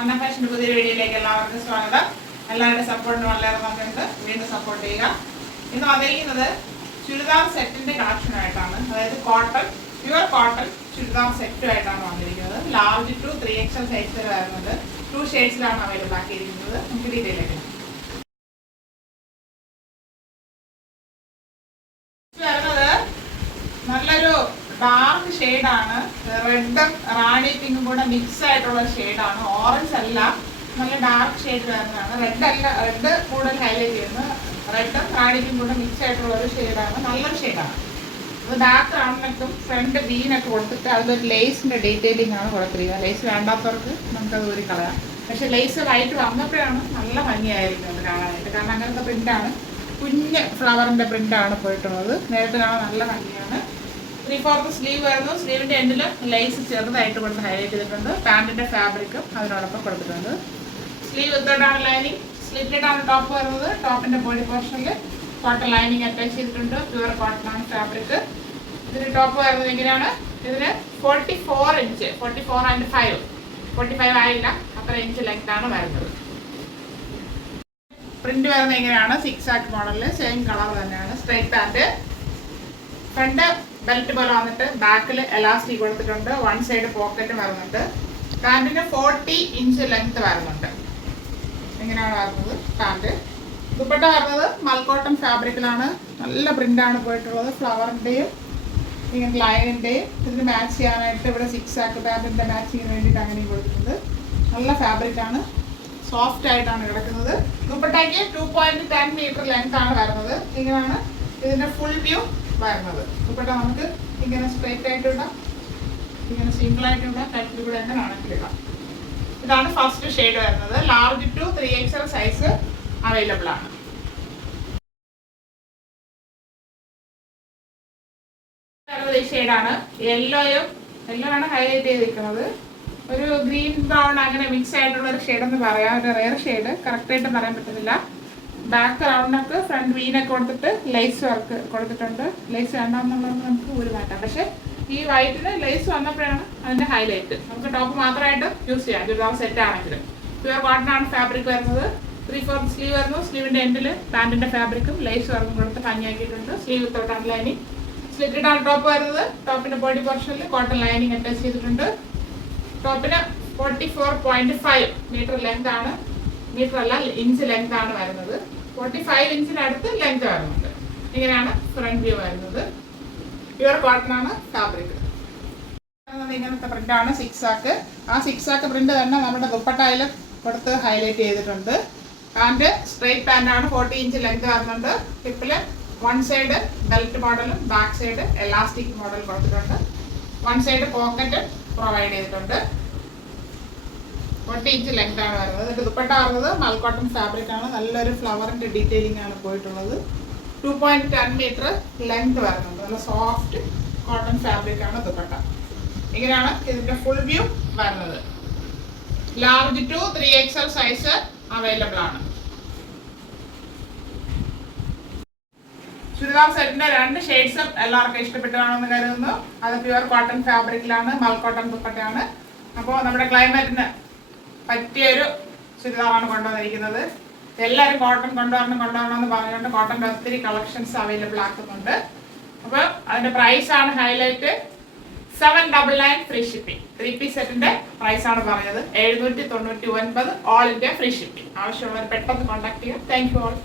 അന്ന ഫാഷൻ്റെ പുതിയ വീഡിയോയിലേക്ക് എല്ലാവർക്കും സ്വാഗതം. എല്ലാവരുടെ സപ്പോർട്ടിന് വളരെ നന്ദിയുണ്ട്. വീണ്ടും സപ്പോർട്ട് ചെയ്യുക. ഇന്ന് വന്നിരിക്കുന്നത് ചുരിദാർ സെറ്റിന്റെ കളക്ഷനായിട്ടാണ്. അതായത് പ്യുവർ കോട്ടൺ ചുരിദാർ സെറ്റുമായിട്ടാണ് വന്നിരിക്കുന്നത്. ലാർജ് ടു 3XL സൈസ് വരുന്നത് 2 ഷെയ്ഡ്സിലാണ് അവൈലബിൾ ആക്കിയിരിക്കുന്നത്. നമുക്ക് ഡീറ്റെയിൽ ആയിട്ട് വരുന്നത് നല്ലൊരു ഡാർക്ക് ഷെയ്ഡാണ്. റെഡും റാണി പിങ്കും കൂടെ മിക്സ് ആയിട്ടുള്ള ഷെയ്ഡാണ്. ഓറഞ്ച് അല്ല, നല്ല ഡാർക്ക് ഷെയ്ഡ് വരുന്നതാണ്. റെഡ് കൂടുതൽ ഹൈലൈറ്റ് ചെയ്യുന്നത്. റെഡും റാണി പിങ്കും കൂടെ മിക്സ് ആയിട്ടുള്ള ഒരു ഷെയ്ഡാണ്. നല്ലൊരു ഷെയ്ഡാണ്. അത് ഡാർക്ക് റൗണ്ടിനൊക്കെ ഫ്രണ്ട് വീനൊക്കെ കൊടുത്തിട്ട് അതിലൊരു ലേസിന്റെ ഡീറ്റെയിലിംഗ് ആണ് കൊടുത്തിരിക്കുന്നത്. ലേസ് വേണ്ടാത്തവർക്ക് നമുക്കത് ഊരി കളയാം. പക്ഷെ ലേസ് വൈറ്റ് വന്നപ്പോഴാണ് നല്ല ഭംഗിയായിരിക്കും അത് കാണാനായിട്ട്. കാരണം അങ്ങനത്തെ പ്രിന്റാണ്, കുഞ്ഞ് ഫ്ലവറിന്റെ പ്രിന്റാണ് പോയിട്ടുള്ളത്. നേരത്തെ കാണാൻ നല്ല ഭംഗിയാണ്. 3/4 സ്ലീവ് വരുന്നു. സ്ലീവിന്റെ എൻഡിൽ ലേസ് ചെറുതായിട്ട് കൊടുത്ത് ഹൈലൈറ്റ് ചെയ്തിട്ടുണ്ട്. പാന്റിന്റെ ഫാബ്രിക്കും അതിനോടൊപ്പം കൊടുത്തിട്ടുണ്ട്. സ്ലീവ് വിത്തോട്ടാണ് ലൈനിങ്. സ്ലിറ്റഡ് ടോപ്പ് വരുന്നത്. ടോപ്പിന്റെ ബോഡി പോർഷനിൽ കോട്ടൺ ലൈനിങ് അറ്റാച്ച് ചെയ്തിട്ടുണ്ട്. പ്യുവർ കോട്ടൺ ആണ് ഫാബ്രിക്. ഇതിന് ടോപ്പ് വരുന്നത് എങ്ങനെയാണ്? ഇതിന് 44 ഇഞ്ച്, 44.5, 45 ആയില്ല, അത്ര ഇഞ്ച് ലെങ്ത് ആണ് വരുന്നത്. പ്രിന്റ് വരുന്നത് എങ്ങനെയാണ്? 6 ആക്ക് മോഡലില് സെയിം കളർ തന്നെയാണ്. Straight pant. ഫ്രണ്ട് ബെൽറ്റ് പോലെ വന്നിട്ട് ബാക്കിൽ എലാസ്റ്റിക് കൊടുത്തിട്ടുണ്ട്. വൺ സൈഡ് പോക്കറ്റ് വരുന്നുണ്ട്. പാന്റിന് 40 ഇഞ്ച് ലെങ്ത് വരുന്നുണ്ട്. ഇങ്ങനെയാണ് വരുന്നത് പാന്റ്. ദുപ്പട്ട വരുന്നത് മൽക്കോട്ടൺ ഫാബ്രിക്കിലാണ്. നല്ല പ്രിന്റാണ് പോയിട്ടുള്ളത്. ഫ്ലവറിന്റെയും ഇങ്ങനെ ലൈനിന്റെയും ഇതിന് മാച്ച് ചെയ്യാനായിട്ട് ഇവിടെ 6 ആക്ക് പാന്റിന്റെ മാച്ചിങ്ങിന് വേണ്ടിയിട്ട് അങ്ങനെയും കൊടുത്തിട്ടുണ്ട്. നല്ല ഫാബ്രിക്കാണ്. സോഫ്റ്റ് ആയിട്ടാണ് കിടക്കുന്നത്. ദുപ്പട്ടയ്ക്ക് 2.10 മീറ്റർ ലെങ്ത് ആണ് വരുന്നത്. ഇങ്ങനെയാണ് ഇതിന്റെ ഫുൾ വ്യൂ വരുന്നത്. ദുപ്പട്ട നമുക്ക് ഇങ്ങനെ സ്ട്രൈറ്റ് ആയിട്ട് ഇടാം, ഇങ്ങനെ സിംഗിൾ ആയിട്ട് ഇടാം, കഴുത്തിൽ കൂടെ എങ്ങനെ ആണെങ്കിൽ ഇടാം. ഇതാണ് ഫസ്റ്റ് ഷെയ്ഡ് വരുന്നത്. Large to 3XL size available ആണ്. ഈ ഷെയ്ഡാണ്. യെല്ലോ ആണ് ഹൈലൈറ്റ് ചെയ്തിരിക്കുന്നത്. ഒരു ഗ്രീൻ ബ്രൗൺ അങ്ങനെ മിക്സ് ആയിട്ടുള്ള ഒരു ഷെയ്ഡ് എന്ന് പറയാം. ഒരു റെയർ ഷെയ്ഡ്, കറക്റ്റായിട്ട് പറയാൻ പറ്റുന്നില്ല. ബാക്ക് റൗണ്ടൊക്കെ ഫ്രണ്ട് വീനൊക്കെ കൊടുത്തിട്ട് ലേസ് വർക്ക് കൊടുത്തിട്ടുണ്ട്. ലേസ് വേണ്ടാന്നുള്ളത് നമുക്ക് ഊരി മാറ്റാം. പക്ഷെ ഈ വൈറ്റിന് ലേസ് വന്നപ്പോഴാണ് അതിന്റെ ഹൈലൈറ്റ്. നമുക്ക് ടോപ്പ് മാത്രമായിട്ട് യൂസ് ചെയ്യാം ചുരിദാർ സെറ്റ് ആണെങ്കിലും. പ്യുവർ കോട്ടൺ ആണ് ഫാബ്രിക് വരുന്നത്. 3/4 സ്ലീവ് വരുന്നു. സ്ലീവിന്റെ എൻഡിൽ പാന്റിന്റെ ഫാബ്രിക്കും ലേസ് വർക്കും കൊടുത്ത് ഭംഗിയാക്കിയിട്ടുണ്ട്. സ്ലീവ് വിത്തോട്ടാണ് ലൈനിങ്. സ്ലിറ്റഡ് ആണ് ടോപ്പ് വരുന്നത്. ടോപ്പിന്റെ ബോഡി പോർഷനിൽ കോട്ടൺ ലൈനിങ് അറ്റാച്ച് ചെയ്തിട്ടുണ്ട്. ടോപ്പിന് 44.5 മീറ്റർ ലെങ്ത് ആണ്. മീറ്റർ അല്ല, ഇഞ്ച് ലെങ്ത് ആണ് വരുന്നത്. 45 ഇഞ്ചിനടുത്ത് ലെങ്ത് വരുന്നുണ്ട്. ഇങ്ങനെയാണ് ഫ്രണ്ട് വ്യൂ വരുന്നത്. പ്യുവർ കോട്ടൺ ആണ് ഫാബ്രിക്. ഇങ്ങനത്തെ പ്രിന്റാണ് 6 ആക്ക്. ആ 6 ആക്ക് പ്രിന്റ് തന്നെ നമ്മുടെ ദുപ്പട്ടയിൽ കൊടുത്ത് ഹൈലൈറ്റ് ചെയ്തിട്ടുണ്ട്. പാന്റ് സ്ട്രൈറ്റ് പാന്റ് ആണ്. 40 ഇഞ്ച് ലെങ്ത് വരുന്നുണ്ട്. ഹിപ്പില് വൺ സൈഡ് ബെൽറ്റ് മോഡലും ബാക്ക് സൈഡ് എലാസ്റ്റിക് മോഡൽ കൊടുത്തിട്ടുണ്ട്. വൺ സൈഡ് പോക്കറ്റ് പ്രൊവൈഡ് ചെയ്തിട്ടുണ്ട്. 40 ഇഞ്ച് ലെങ്ത് ആണ് വരുന്നത്. ഇതിന്റെ ദുപ്പട്ട വരുന്നത് മൽക്കോട്ടൺ ഫാബ്രിക് ആണ്. നല്ലൊരു ഫ്ലവറിന്റെ ഡീറ്റെയിലിംഗ് ആണ് പോയിട്ടുള്ളത്. 2.10 മീറ്റർ ലെങ്ത് വരുന്നുണ്ട്. നല്ല സോഫ്റ്റ് കോട്ടൺ ഫാബ്രിക് ആണ് ദുപ്പട്ട. ഇങ്ങനെയാണ് ഇതിന്റെ ഫുൾ വ്യൂ വരുന്നത്. Large to 3XL size available ആണ്. ചുരിദാർ സെറ്റിന്റെ 2 ഷെയ്ഡ്സും എല്ലാവർക്കും ഇഷ്ടപ്പെട്ടാണെന്ന് കരുതുന്നു. അത് പ്യുവർ കോട്ടൺ ഫാബ്രിക്കിലാണ്. മൽക്കോട്ടൺ ദുപ്പട്ടയാണ്. അപ്പോൾ നമ്മുടെ ക്ലൈമറ്റിന് പറ്റിയൊരു ചുരിദാറാണ് കൊണ്ടുവന്നിരിക്കുന്നത്. എല്ലാവരും കോട്ടൺ കൊണ്ടുവരണമെന്ന് പറഞ്ഞുകൊണ്ട് കോട്ടൻ്റെ ഒത്തിരി കളക്ഷൻസ് അവൈലബിൾ ആക്കുന്നുണ്ട്. അപ്പോൾ അതിന്റെ പ്രൈസ് ആണ് ഹൈലൈറ്റ്. 799 free shipping. 3 പീസ് സെറ്റിന്റെ പ്രൈസ് ആണ് പറഞ്ഞത്. 799 ഓൾ ഇന്ത്യ ഫ്രീ ഷിപ്പിംഗ്. ആവശ്യമുള്ളവർ പെട്ടെന്ന് കോൺടാക്ട് ചെയ്യുക. Thank you all.